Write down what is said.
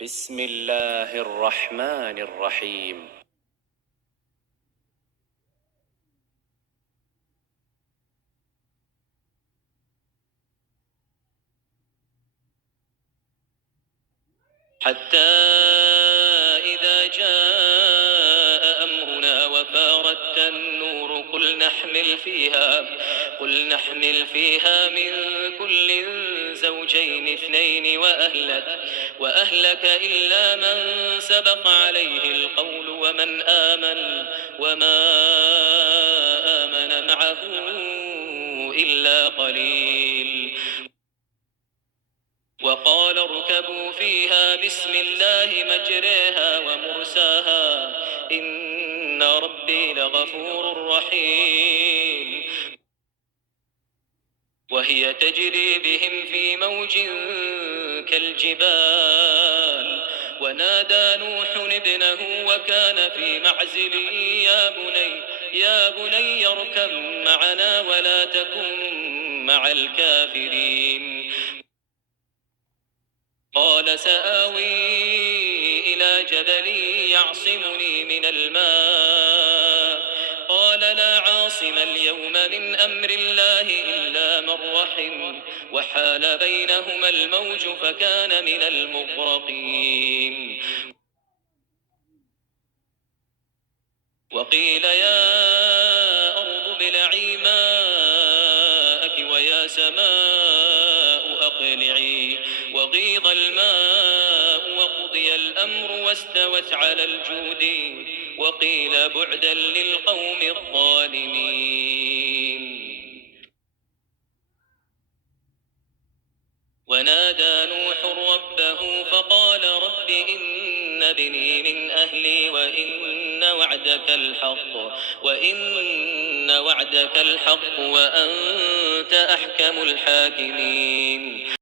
بسم الله الرحمن الرحيم. حتى إذا جاء أمرنا وفارت النور قل نحمل فيها من كل زوجين اثنين وأهلك إلا من سبق عليه القول وما آمن معه إلا قليل. وقال اركبوا فيها بسم الله مجريها ومرساها إن ربي لغفور رحيم. وهي تجري بهم في موج كالجبال ونادى نوح ابنه وكان في معزل يا بني اركب معنا ولا تكن مع الكافرين. قال سآوي إلى جبل يعصمني من الماء قال لا عاصم اليوم من أمر الله إلا من رحم وحال بينهما الموج فكان من المغرقين. وقيل يا أرض ابلعي ماءك ويا سماء أقلعي وغيض الماء وقضي الأمر واستوت على الجود وقيل بعدا للقوم الظالمين. ونادى نوح ربه فقال رب إن ابني من أهلي وإن وعدك الحق وأنت أحكم الحاكمين.